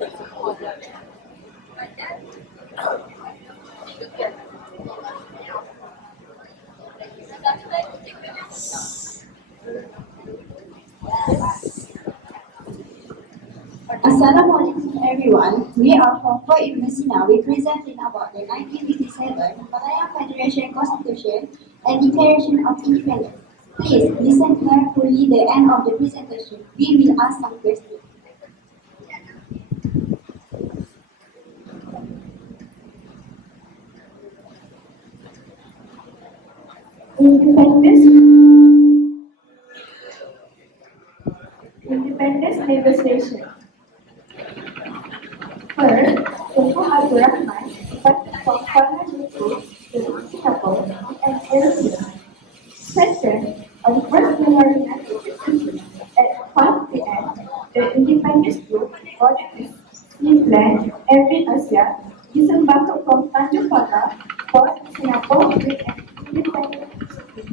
Assalamualaikum everyone. We are from Ibnu Sina. We presenting about the 1957 Malayan Federation Constitution and Declaration of Independence. Please listen carefully the end of the presentation. We will ask some questions. Independence negotiation. First, Tunku Abdul Rahman invited from foreign recruits to Singapore and Malaysia. Second, on 1st January 1956, at 5 p.m., the Independence Group boarded the seaplane MV Asia, disembarked from Tanjung Pagar, Port Singapore with an independent spirit.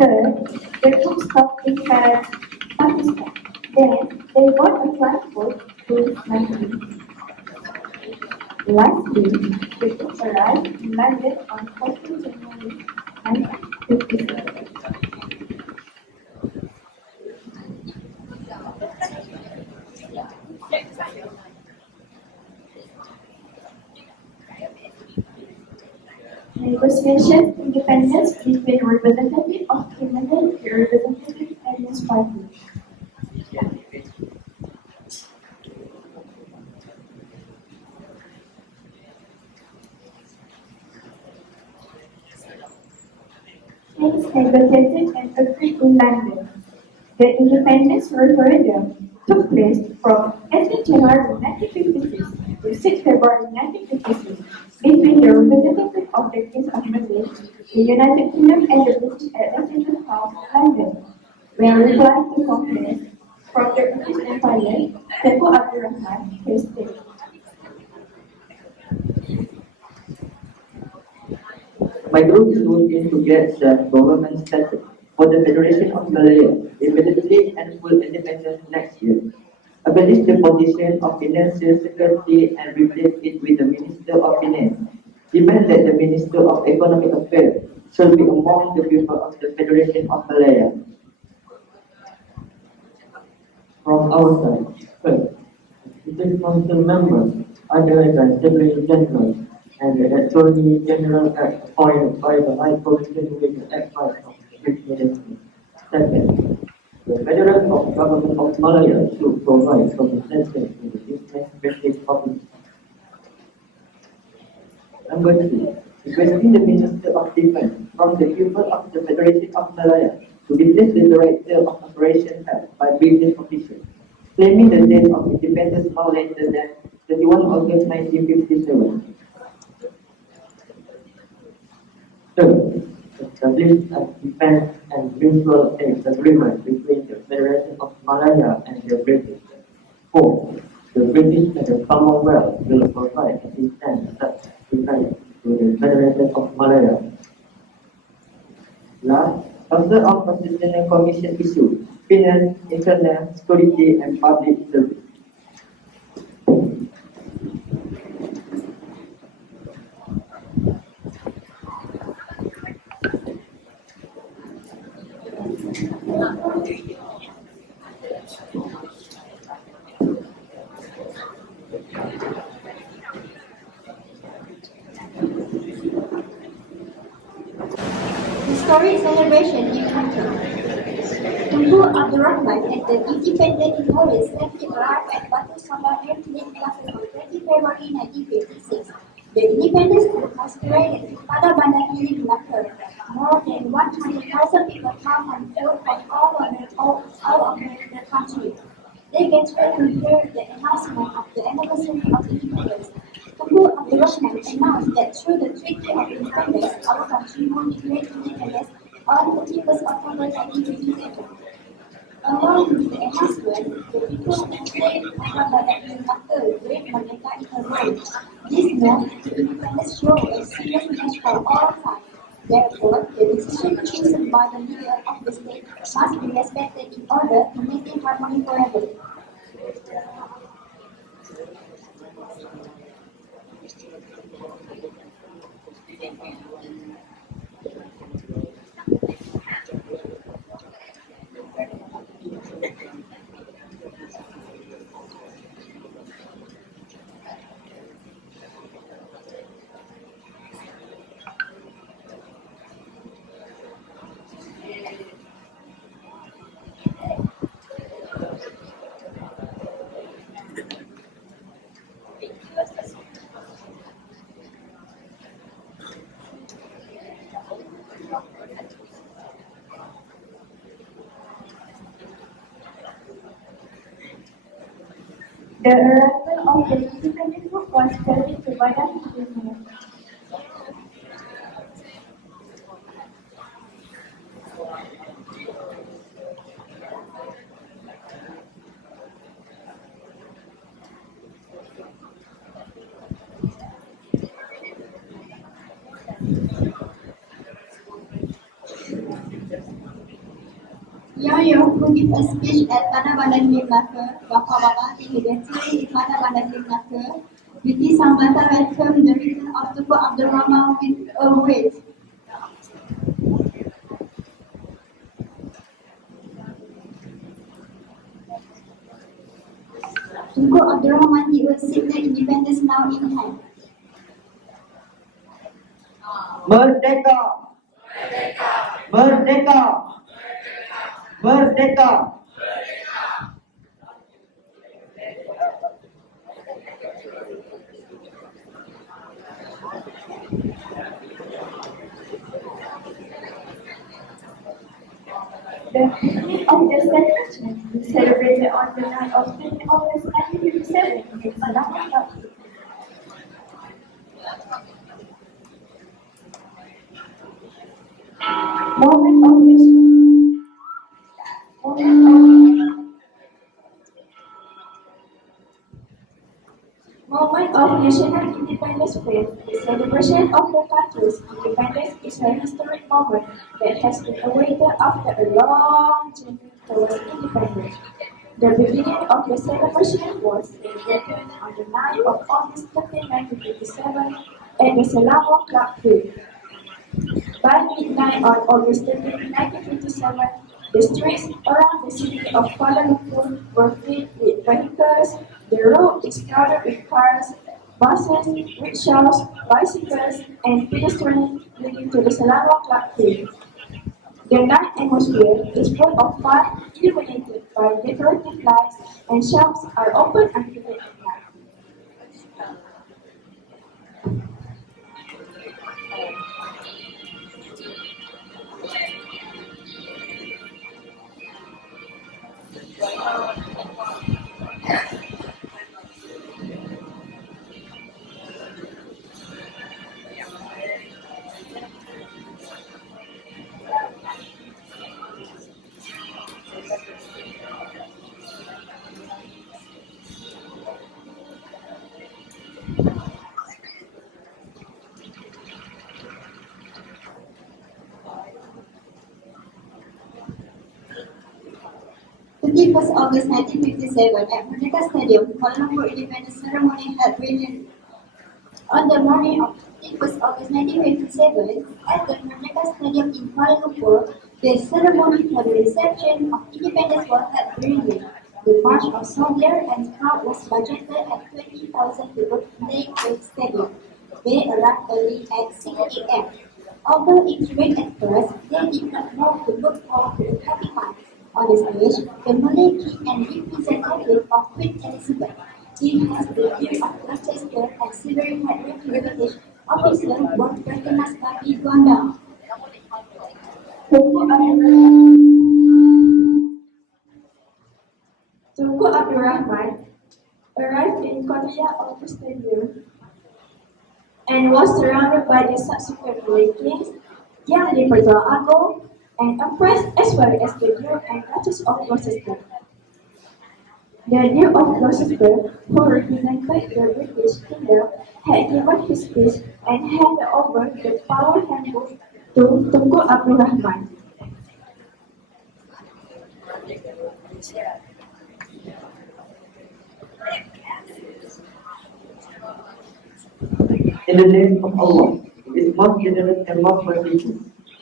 Third, the group stopped in Karachi, Pakistan. Then, they bought a flight boat to London. Lastly, the group arrived in London on 14 January 1957. Negotiations independence between representative of criminal and representative against party. Things negotiated and agreed in London. The independence referendum took place from 18 January 1956 to 6 February 1956 between the representatives of the Kings of Malay, the United Kingdom and the British at Westminster House, London. When replying to complaints from the British Empire, Tunku Abdul Rahman has stated, my group is working to get self-government status for the Federation of Malaya immediately and full independence next year. Abolish the position of financial security and replace it with the Minister of Finance. Demand that the Minister of Economic Affairs shall be among the people of the Federation of Malaya. From our side, first, the council members are the Secretary General and the Attorney General appointed by the High Commission with the advice of the Chief Minister. Second, the Federal Government of Malaya should provide compensation to the business-basic public. Number 3. Requesting the Minister of Defense from the people of the Federation of Malaya to replace the Director of Operations by British officials, claiming the date of independence no later than 31 August 1957. Third, establish a defense and mutual aid agreement between the Federation of Malaya and the British. Fourth, the British and the Commonwealth will provide assistance such defense to the Federation of Malaya. Last, Council of Constitutional Commission issue, Finance, Internal, Security and Public Service. Historic celebration in country. Tunku Abdul Rahman and the independent Indonesia safely arrived at Batu Sambal Airfield Melaka on 20 February 1956. The independence was created pada Bandar Hili Melaka. More than 100,000 people come on foot from all over the country. They get ready to hear the announcement of the anniversary of independence. Tunku Abdul Rahman announced that through the Treaty of Independence, our country will declare independence on 31st October 1957. Along with the announcement, the people proclaimed Pada Melaka Great Merdeka in a row. This move to independence shows a serious match for all sides. Therefore, the decision chosen by the leader of the state must be respected in order to maintain harmony forever. The arrival of the independent group was very to Badan Dunia. Yo-Yo, who gave a speech at Mana-Mana Game Maker, Bapa-Bapa Tinggi in Mana-Mana Game Maker, Biti Sambata welcomed the return of Tuku Abdul Rahman with a wave. Tuku Abdul Rahman he will signal independence now in hand. Merdeka! Merdeka! Merdeka! The beginning of the celebration is celebrated on the night of 20 August 1957 in Selangor. Moment of this moment of national independence faith, the celebration of the country's independence is a historic moment that has been awaited after a long journey towards independence. The beginning of the celebration was celebrated on the night of August 13, 1957 at the Selangor Club Field. By midnight on August 13, 1957, the streets around the city of Kuala Lumpur were filled with vehicles. The road is crowded with cars, buses, rickshaws, bicycles, and pedestrians leading to the Selangor Club Field. The night atmosphere is full of fun, illuminated by decorative lights, and shops are open until late at night. First August 1957 at Merdeka Stadium, Kuala Lumpur Independence Ceremony had begun. On the morning of 31st August 1957, at the Merdeka Stadium in Kuala Lumpur, the ceremony for the reception of independence was held brilliantly. The March of Soldiers and crowd was budgeted at 20,000 people playing the stadium. They arrived early at 6 a.m. Although it rained at first, they did not know to look forward to the happy times. On the stage, the Malay king and representative of Queen Elizabeth. He has the view of Gloucester and several head British officers were recognized by the Gondang. Tunku Abdul Rahman arrived in courtyard of the stadium and was surrounded by the subsequent Malay kings, Yang di-Pertuan Agong, and Empress as well as the Duke and Duchess of Gloucester. The Duke of Gloucester, who represented the British Kingdom, had given his speech and handed over the power handbook to Tunku Abdul Rahman. In the name of Allah, who is most generous and most merciful.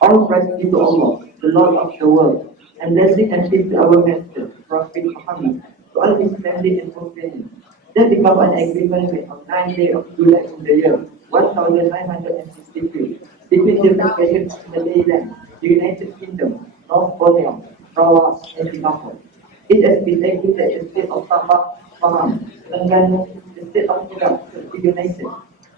All praise be to Allah, the Lord of the world, and blessing and peace to our Master, Prophet Muhammad, to all his family and companions. There became an agreement made on 9th day of July in the year 1963 between the Federation of Malayland, the United Kingdom, North Borneo, Sarawak, and Singapore. It has been agreed that the state of Sabah, Pahang, Terengganu, the state of Perak should be united.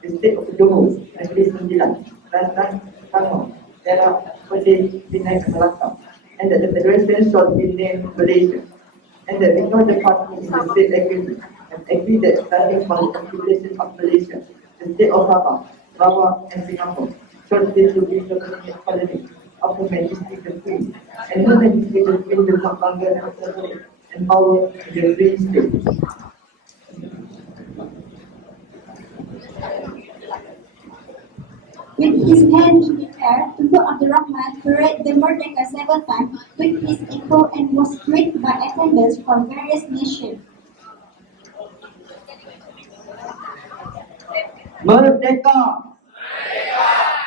The state of Johor, Negeri Sembilan, Kelantan, Selangor, Perak, Perlis, Penang, and Melaka, and that the federation shall be named Malaysia, and that because the parties in the state agreement have agreed that starting from the constitution of Malaysia, the state of Sabah, Sarawak, and Singapore shall be to be the permanent colony of Her Majesty the Queen, and Her Majesty the Queen will not longer have authority and power in the Free State. With his hand in the air, Tunku Abdul Rahman paraded the Merdeka several times with his echo and was greeted by attendants from various nations. Merdeka!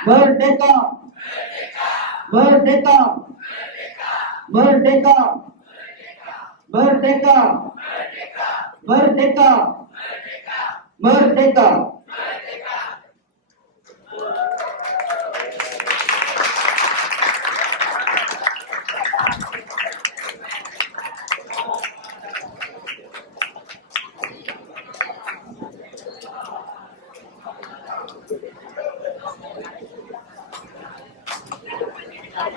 Merdeka! Merdeka! Merdeka! Merdeka! Merdeka! Merdeka!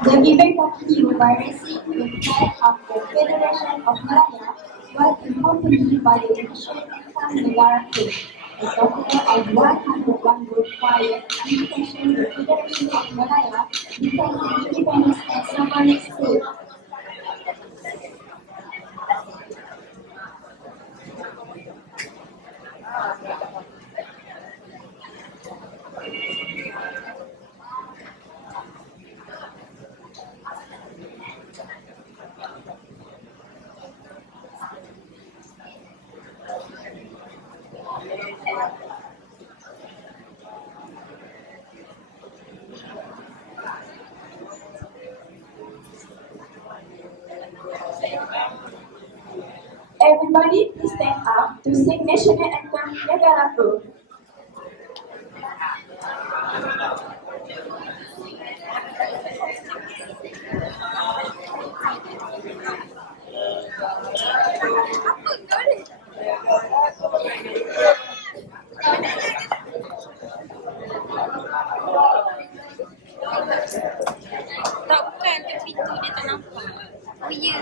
The debate continued by raising the flag of the Federation of Malaya while accompanied by the Malaysian Anthem Negara King. A total of 101 group choir indication the Federation of Malaya declared independence as sovereign state. Everybody please stand up to sing national anthem Negaraku. Tak bukan tu pintu dia tak nampak. Oh ya.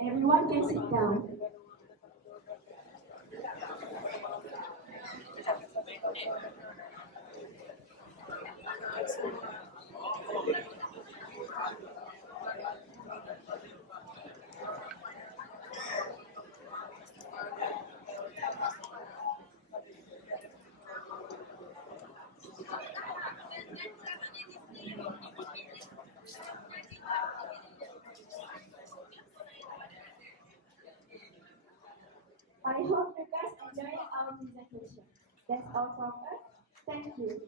Everyone can sit down. I hope you guys enjoy our presentation. That's all from us. Thank you.